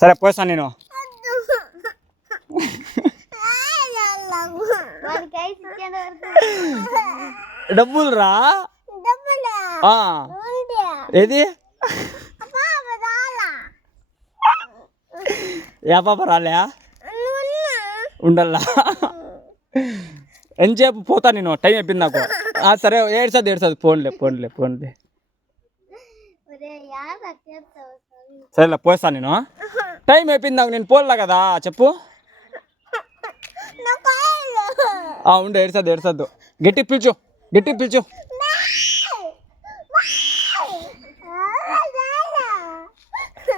సరే పోస్తా నేను. డబ్బులు రా ఏది ఏ పాప రాలే ఉండల్లా ఎంతసేపు పోతా నేను, టైం అయిపోయింది నాకు. సరే ఏడ్చదు ఫోన్లే సరేలే పోస్తా నేను. టైం అయిపోయింది నాకు, నేను పోల్లా కదా చెప్పు. ఉండు ఏడ్చద్దు గట్టి పిలుచు.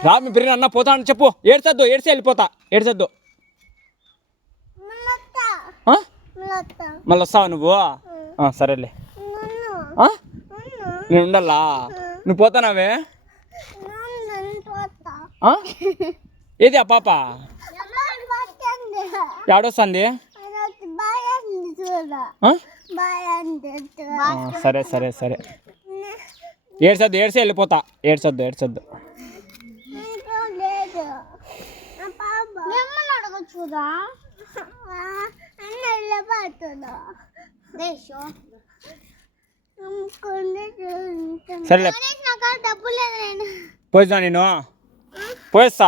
రా మీ బిర్యానీ అన్న పోతా అని చెప్పు. ఏడ్చి వెళ్ళిపోతా. ఏడ్చద్దు. మళ్ళీ వస్తావా నువ్వు? సరేలే నేను ఉండాలా? నువ్వు పోతానావే? ఏది ఆ పాప ఏడొస్తుంది? సరే ఏడ్చి వెళ్ళిపోతా. ఏడ్చొద్దు. సరేలే పోయినా నేను పోయిస్తా.